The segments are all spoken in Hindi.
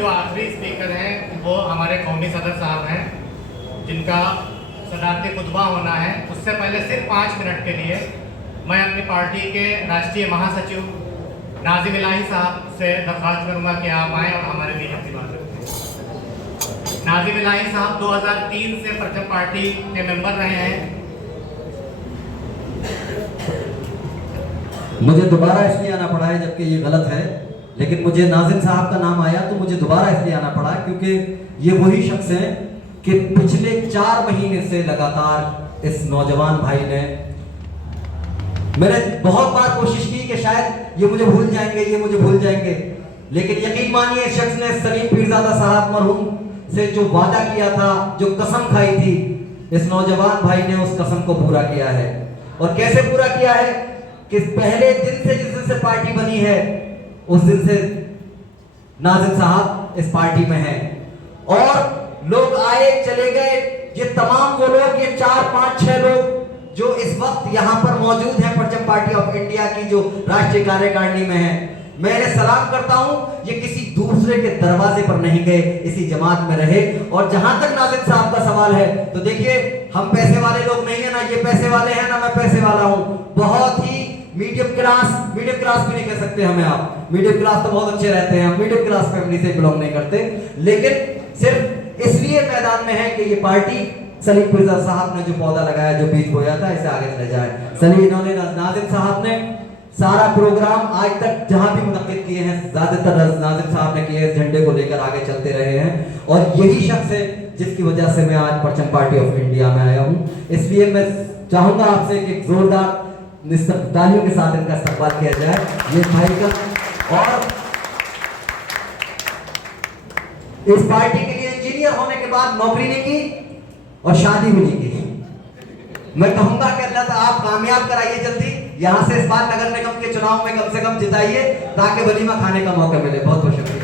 जो आखिरी स्पीकर हैं वो हमारे कौमी सदर साहब हैं, जिनका सदारती खुतबा होना है। उससे पहले सिर्फ 5 मिनट के लिए मैं अपनी पार्टी के राष्ट्रीय महासचिव नाजिम इलाही साहब से दरख्वास्त करूंगा कि आप आएँ और हमारे बीच अपनी बात रखें। नाजिम इलाही साहब 2003 से परचम पार्टी के मेंबर रहे हैं। मुझे दोबारा इसलिए आना पड़ा है जबकि ये गलत है, लेकिन मुझे नाजिम साहब का नाम आया तो मुझे दोबारा इसलिए आना पड़ा क्योंकि ये वही शख्स हैं कि पिछले 4 महीने से लगातार इस नौजवान भाई ने, मैंने बहुत बार कोशिश की कि शायद ये मुझे भूल जाएंगे, लेकिन यकीन मानिए इस शख्स ने सलीम पीरजादा साहब मरहूम से जो वादा किया था, जो कसम खाई थी, इस नौजवान भाई ने उस कसम को पूरा किया है। और कैसे पूरा किया है कि पहले दिन से, जिस दिन से पार्टी बनी है, उस दिन से नाजिम साहब इस पार्टी में हैं। और लोग आए चले गए, ये तमाम वो लोग, ये 4, 5, 6 लोग जो इस वक्त यहाँ पर मौजूद हैं परचम पार्टी ऑफ इंडिया की जो राष्ट्रीय कार्यकारिणी में है, मैं इन्हें सलाम करता हूं। ये किसी दूसरे के दरवाजे पर नहीं गए, इसी जमात में रहे। और जहां तक नाजिम साहब का सवाल है, तो देखिए हम पैसे वाले लोग नहीं है, ना ये पैसे वाले हैं, ना मैं पैसे वाला हूं। बहुत ही मीडियम क्लास भी नहीं कह सकते हमें आप, मीडियम क्लास तो बहुत अच्छे रहते हैं, हम मीडियम क्लास फैमिली से बिलोंग नहीं करते, लेकिन सिर्फ इसलिए मैदान में है कि ये पार्टी सलीम पीरजादा साहब ने जो पौधा लगाया, जो बीज बोया था, इसे आगे ले जाए। नाजिम साहब ने सारा प्रोग्राम आज तक जहां भी मुनक्किद किए हैं, ज्यादातर नाजिम साहब ने किए, झंडे को लेकर आगे चलते रहे हैं। और यही शख्स है जिसकी वजह से मैं आज परचम पार्टी ऑफ इंडिया में आया हूं। इसलिए मैं चाहूंगा आपसे कि जोरदार तालियों के साथ इनका इस्तकबाल किया जाए, ये भाई का। और इस पार्टी के लिए इंजीनियर होने के बाद नौकरी नहीं की और शादी भी नहीं की। मैं कहूंगा कि अल्लाह ताला आप कामयाब कराइए, जल्दी यहां से इस बार नगर निगम के चुनाव में कम से कम जिताइए, ताकि वलीमा खाने का मौका मिले। बहुत बहुत शुक्रिया।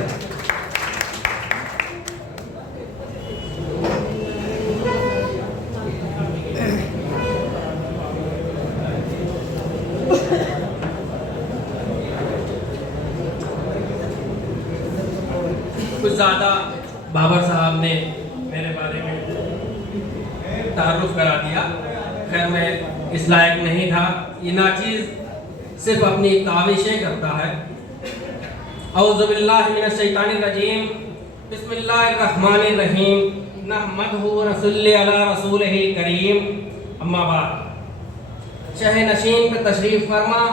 कुछ ज़्यादा बाबर साहब ने मेरे बारे में तारुफ करा दिया। खैर मैं इस लायक नहीं था। ये नाचीज़ सिर्फ अपनी काविशें करता है। औज़ु बिल्लाहि मिनश शैतानिर रजीम, बिस्मिल्लाहिर रहमानिर रहीम, नहमदुहु व नसल्ली अला रसूलिहिल करीम, अम्मा बाद। शह नशीन पर तशरीफ़ फरमा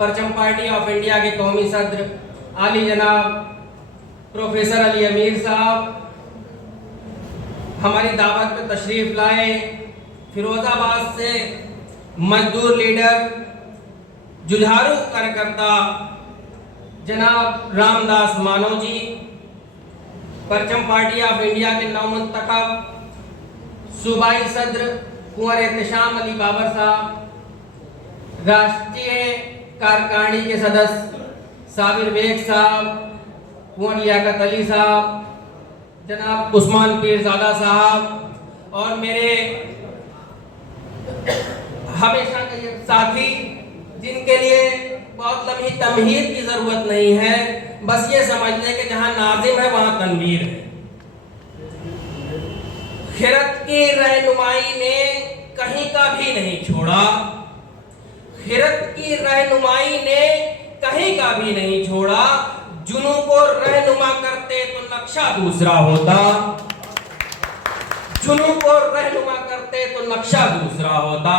परचम पार्टी ऑफ इंडिया के कौमी सदर आली जनाब प्रोफेसर अली अमीर साहब हमारी दावत पे तशरीफ़ लाए। फिरोज़ाबाद से मजदूर लीडर, जुझारू कार्यकर्ता जनाब रामदास मानव जी, परचम पार्टी ऑफ इंडिया के नवमुंतखब सूबाई सदर कुंवर एहतशाम अली बाबर साहब, राष्ट्रीय कार्यकारिणी के सदस्य साबिर बेग साहब, कुंवर लियाकत अली साहब, जनाब उस्मान पीरजादा साहब और मेरे हमेशा के ये साथी, जिनके लिए बहुत लम्ही तमहीद की ज़रूरत नहीं है, बस ये समझ लें कि जहाँ नाजिम है वहाँ तनवीर है। खिरत की रहनुमाई ने कहीं का भी नहीं छोड़ा, खिरत की रहनुमाई ने कहीं का भी नहीं छोड़ा। जुनू को रहनुमा करते तो नक्शा दूसरा होता, जुनू को रहनुमा करते तो नक्शा दूसरा होता।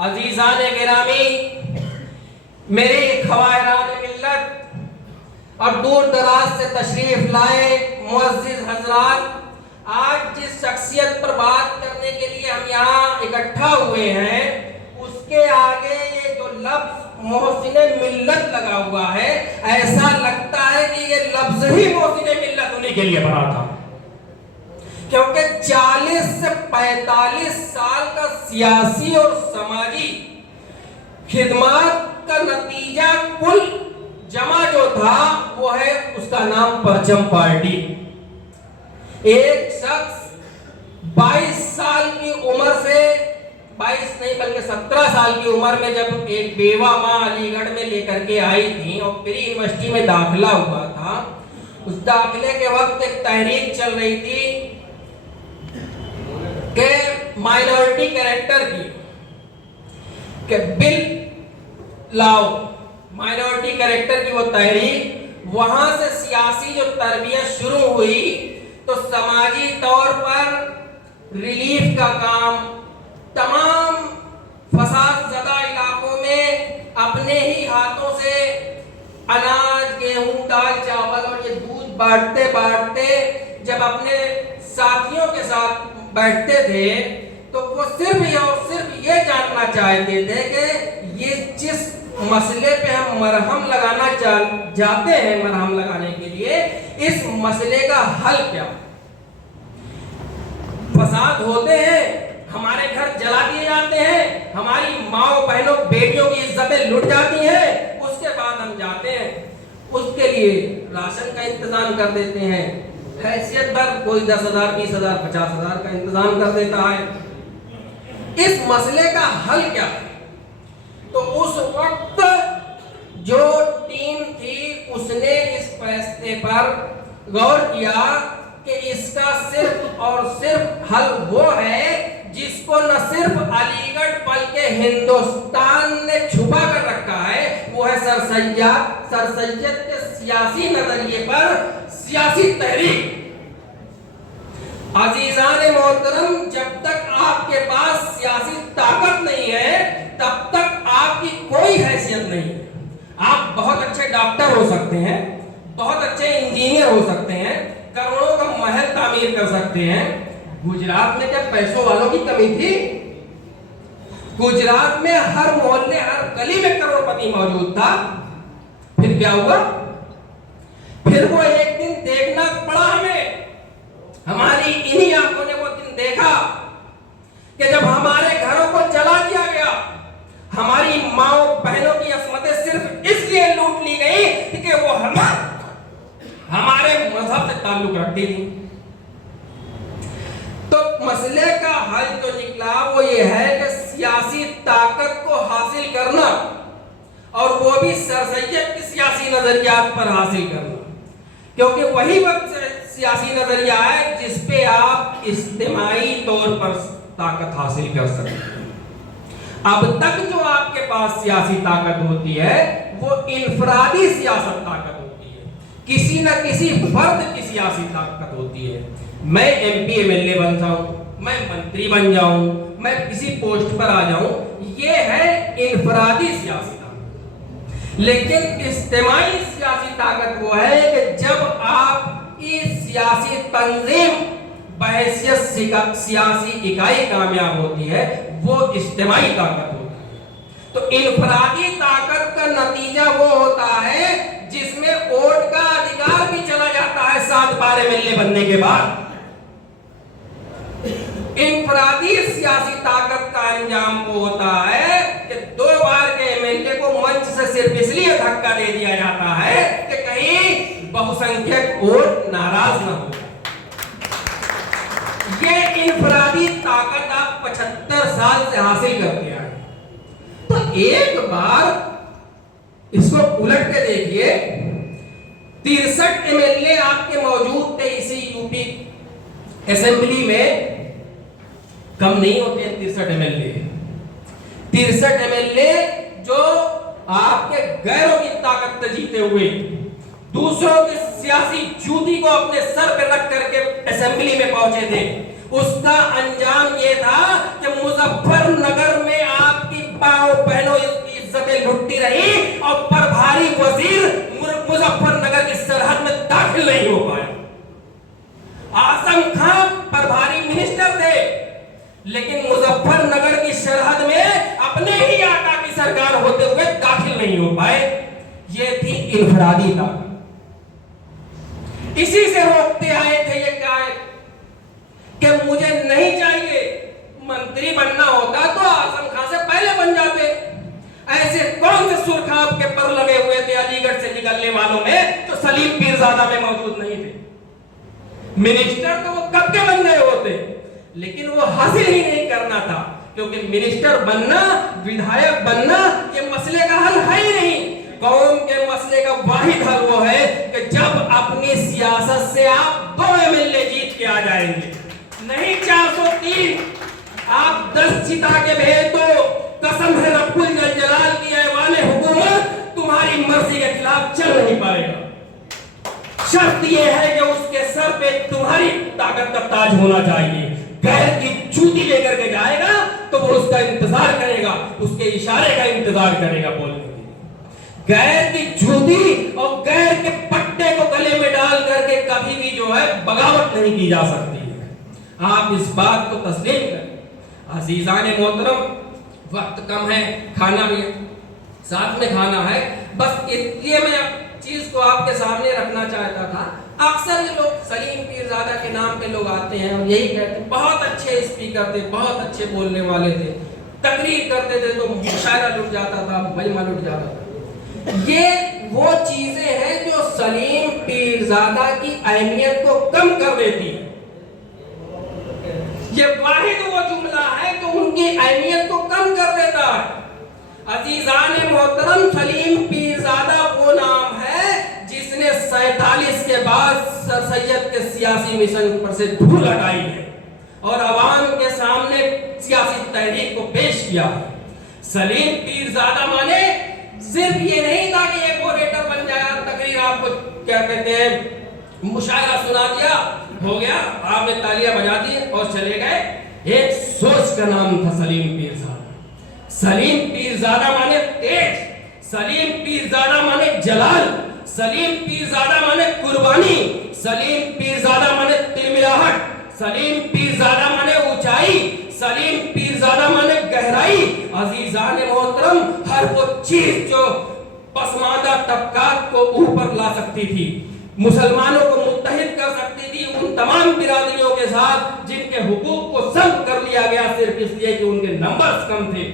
अजीजान गिरामी, मेरे खवायरान मिल्लत और दूर दराज से तशरीफ लाए मुअज़्ज़िज़ हज़रात, आज जिस शख्सियत पर बात करने के लिए हम यहाँ इकट्ठा हुए हैं, उसके आगे ये जो लफ्ज़ मोहसिने मिल्लत लगा हुआ है, ऐसा लगता है कि ये लफ्ज़ ही मोहसिने मिल्लत उन्हीं के लिए बना था। क्योंकि 40 से 45 साल का सियासी और समाजी खिदमत का नतीजा कुल जमा जो था वो है, उसका नाम परचम पार्टी। एक शख्स 22 साल की उम्र से, 22 नहीं बल्कि 17 साल की उम्र में जब एक बेवा माँ अलीगढ़ में लेकर के आई थी और प्री यूनिवर्सिटी में दाखिला हुआ था, उस दाखिले के वक्त एक तहरीक चल रही थी कि माइनॉरिटी कैरेक्टर की, कि बिल लाओ, माइनॉरिटी कैरेक्टर की वो तहरीक। वहां से सियासी जो तरबियत शुरू हुई तो समाजी तौर पर रिलीफ का काम, तमाम फसाद ज़दा इलाकों में अपने ही हाथों से अनाज, गेहूं, दाल, चावल और ये दूध बांटते बांटते जब अपने साथियों के साथ बैठते थे तो वो सिर्फ ये जानना चाहते थे कि ये जिस मसले पे हम मरहम लगाना जाते हैं, मरहम लगाने के लिए, इस मसले का हल क्या। फसाद होते हैं, हमारे घर जला दिए जाते हैं, हमारी माओ बहनों बेटियों की इज्जतें लुट जाती हैं, उसके बाद हम जाते हैं उसके लिए राशन का इंतजाम कर देते हैं, हैसियत पर कोई 10,000, 20,000, 50,000 का इंतजाम कर देता है। इस मसले का हल क्या है? तो उस वक्त जो टीम थी उसने इस फैसले पर गौर किया कि इसका सिर्फ और सिर्फ हल वो है जिसको न सिर्फ अलीगढ़ बल्कि हिंदुस्तान ने छुपा कर रखा है, वो है सर सैयद के सियासी नजरिए पर सियासी तहरीक। अजीजान मोहतरम, जब तक आपके पास सियासी ताकत नहीं है तब तक आपकी कोई हैसियत नहीं है। आप बहुत अच्छे डॉक्टर हो सकते हैं, बहुत अच्छे इंजीनियर हो सकते हैं, करोड़ों का महल तामीर कर सकते हैं। गुजरात में क्या पैसों वालों की कमी थी? गुजरात में हर मोहल्ले, हर गली में करोड़पति मौजूद था। फिर क्या हुआ? फिर वो एक दिन देखना पड़ा हमें, हमारी इन्हीं आंखों ने वो दिन देखा कि जब हमारे घरों को जला दिया गया, हमारी माओ बहनों की असमतें सिर्फ इसलिए लूट ली गई कि वो हमारे मजहब से ताल्लुक रखती थी। तो मसले का हल जो निकला वो ये है कि सियासी ताकत को हासिल करना, और वो भी सर सैयद की सियासी नजरियात पर हासिल करना, क्योंकि वही वक्त सियासी नजरिया है जिस पे आप इज्तिमाई तौर पर ताकत हासिल कर सकते हैं। अब तक जो आपके पास सियासी ताकत होती है वो इनफरादी सियासत ताकत होती है, किसी न किसी फर्द की सियासी ताकत होती है। मैं एमपी एमएलए बन जाऊं, मैं मंत्री बन जाऊं, मैं किसी पोस्ट पर आ जाऊं, ये है इनफरादी सियासी ताकत। लेकिन इज्तिमाई सियासी ताकत वो है कि जब आपकी सियासी तंजीम बहैसियत सियासी इकाई कामयाब होती है, वो इज्तिमाई ताकत होती है। तो इनफरादी ताकत का नतीजा वो होता है जिसमें वोट का अधिकार भी चला जाता है 7 बार एमएलए बनने के बाद। इनफरादी सियासी ताकत का अंजाम वो होता है कि 2 बार के एमएलए को मंच से सिर्फ इसलिए धक्का दे दिया जाता है कि कहीं बहुसंख्यक वोट नाराज न हो। ये इनफरादी ताकत आप 75 साल से हासिल करते आए। तो एक बार इसको उलट के देखिए, 63 एमएलए आपके मौजूद थे इसी यूपी असेंबली में, कम नहीं होते हैं 63 एमएलए। 63 एमएलए जो आपके गैरों की ताकत से जीते हुए दूसरों की सियासी जूती को अपने सर पे रख करके असेंबली में पहुंचे थे। उसका अंजाम ये था कि मुजफ्फरनगर में आपकी माओ बहनों की इज्जतें लुटती रही और प्रभारी वजीर मुजफ्फरनगर की सरहद में दाखिल नहीं हो पाए। आजम खान प्रभारी मिनिस्टर थे, लेकिन मुजफ्फरनगर की सरहद में अपने ही आका की सरकार होते हुए दाखिल नहीं हो पाए। ये थी इनफरादी ताकत। इसी से रोकते आए थे ये क्या है कि मुझे नहीं चाहिए, मंत्री बनना होता तो आजम खान से पहले बन जाते। ऐसे कौन से सुरखाब के पर लगे हुए थे अलीगढ़ से निकलने वालों में जो सलीम पीरजादा में मौजूद नहीं थे। मिनिस्टर तो वो कब के बन गए होते, लेकिन वो हासिल ही नहीं करना था, क्योंकि मिनिस्टर बनना, विधायक बनना ये मसले का हल है ही नहीं। कौम के मसले का वाहिद हल वो है कि जब अपनी सियासत से आप 2 MLA जीत के आ जाएंगे, नहीं 403, आप 10 जिता के भेज दो, कसम है रब्बुल जलाल की ऐवान हुकूमत तुम्हारी मर्जी के खिलाफ चल नहीं पाएगा। शर्त यह है कि उसके सर पे तुम्हारी ताकत का ताज होना चाहिए। गैर की जूती लेकर के जाएगा तो वो उसका इंतजार करेगा, उसके इशारे का इंतजार करेगा बोलने के। गैर की जूती और गैर के पट्टे को गले में डाल करके कभी भी जो है बगावत नहीं की जा सकती है। आप इस बात को तस्लीम करें। अजीजान मोहतरम, वक्त कम है, खाना भी साथ में खाना है, बस इसलिए मैं चीज को आपके सामने रखना चाहता था। अक्सर ये लोग सलीम पीरजादा के नाम पे लोग आते हैं और यही कहते हैं बहुत अच्छे स्पीकर थे, बहुत अच्छे बोलने वाले थे, तकरीर करते थे तो मुशायरा लुट जाता था, मजमा लुट जाता था। ये वो चीजें हैं जो सलीम पीरजादा की अहमियत को कम कर देती है। ये वाहिद वो जुमला है जो उनकी अहमियत को कम कर देता है। अजीजान मोहतरम, सलीम पीरजादा वो नाम है जिसने 47 के बाद सर सैयद के सियासी मिशन पर से धूल हटाई है और अवाम के सामने सियासी तहरीक को पेश किया है। सलीम पीरजादा माने सिर्फ ये नहीं था कि एक ओरेटर बन जाया, तकरीर आपको क्या कहते हैं मुशायरा सुना दिया, हो गया, आपने तालियां बजा दी और चले गए। एक सोच का नाम था सलीम पीरजादा। सलीम पीरजादा माने तेज, सलीम पीरजादा माने जलाल, सलीम पीरजादा माने कुर्बानी, सलीम पीरजादा माने तिलमिलाहट, सलीम पीरजादा माने ऊंचाई, सलीम पीरजादा माने गहराई। अजीजान मोहतरम, हर वो चीज जो पसमानदा तबकात को ऊपर ला सकती थी, मुसलमानों को मुत्तहिद कर सकती थी उन तमाम बिरादरियों के साथ जिनके हुकूक को सल्ब कर लिया गया सिर्फ इसलिए कि उनके नंबर्स कम थे,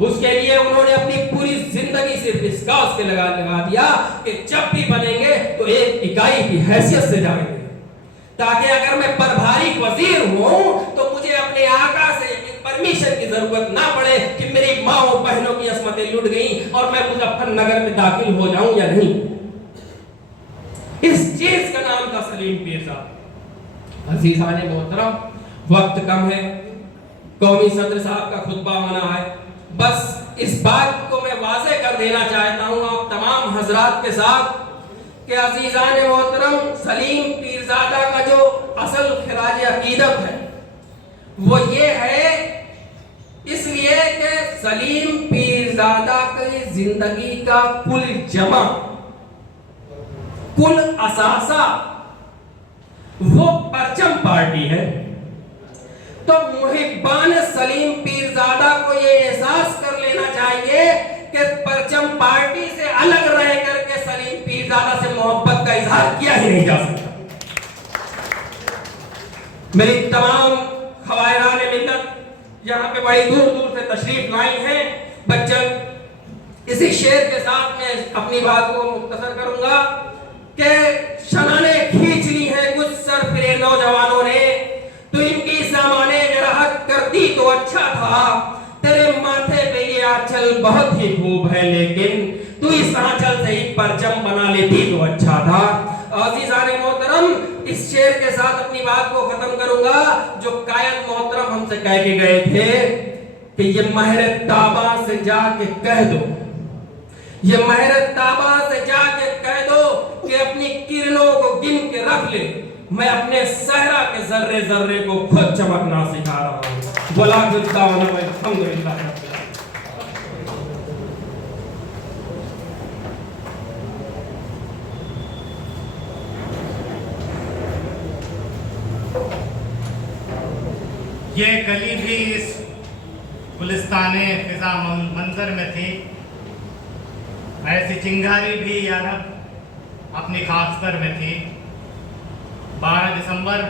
उसके लिए उन्होंने अपनी पूरी जिंदगी सिर्फ इस काज के लगा दिया कि जब भी बनेंगे तो एक इकाई की हैसियत से जाएंगे, ताकि अगर मैं प्रभारी वजीर हूं तो मुझे अपने आका से परमिशन की जरूरत ना पड़े कि मेरी माँ और बहनों की असमतें लुट गई और मैं मुजफ्फरनगर में दाखिल हो जाऊं या नहीं। इस चीज का नाम था सलीम पीरजादा। अजीजान मोहतरम, वक्त कम है, कौमी सदर साहब का खुतबा होना है, बस इस बात को मैं वाज़ेह कर देना चाहता हूं आप तमाम हजरात के साथ कि अजीजान मोहतरम, सलीम पीरजादा का जो असल खिराज अकीदत है वो ये है, इसलिए कि सलीम पीरजादा की जिंदगी का कुल जमा, कुल असासा वो परचम पार्टी है। तो मुहिब्बान सलीम पीरजादा को ये एहसास कर लेना चाहिए कि परचम पार्टी से अलग रह करके सलीम पीरजादा से मोहब्बत का इजहार किया ही नहीं जा सकता। मेरी तमाम खवायरान मिल्लत यहाँ पे बड़ी दूर दूर से तशरीफ लाई हैं। बच्चन, इसी शेर के साथ मैं अपनी बात को मुख्तसर करूंगा कि शनाने खींच ली है कुछ सरफिरे नौजवानों ने, तो इनकी सामाने जराहत करती तो अच्छा था, तेरे माथे पे ये आंचल बहुत ही खूब है, लेकिन तू इस आंचल से ही परचम बना लेती तो अच्छा था। अज़ीज़ान मोहतरम, इस शेर के साथ अपनी बात को खत्म करूंगा जो कायद मोहतरम हमसे कह के गए थे कि ये महर ताबा से जाके कह दो, ये महर ताबा से जाके कह दो कि अपनी किरणों को गिन के रख ले, मैं अपने सहरा के जर्रे जर्रे को खुद चमकना सिखा रहा हूँ। अल्हम्दुलिल्लाह। ये गली भी इस गुलिस्ताने फिजा मंजर में थी, ऐसी चिंगारी भी यारब अपनी खासतर में थी। 12 दिसंबर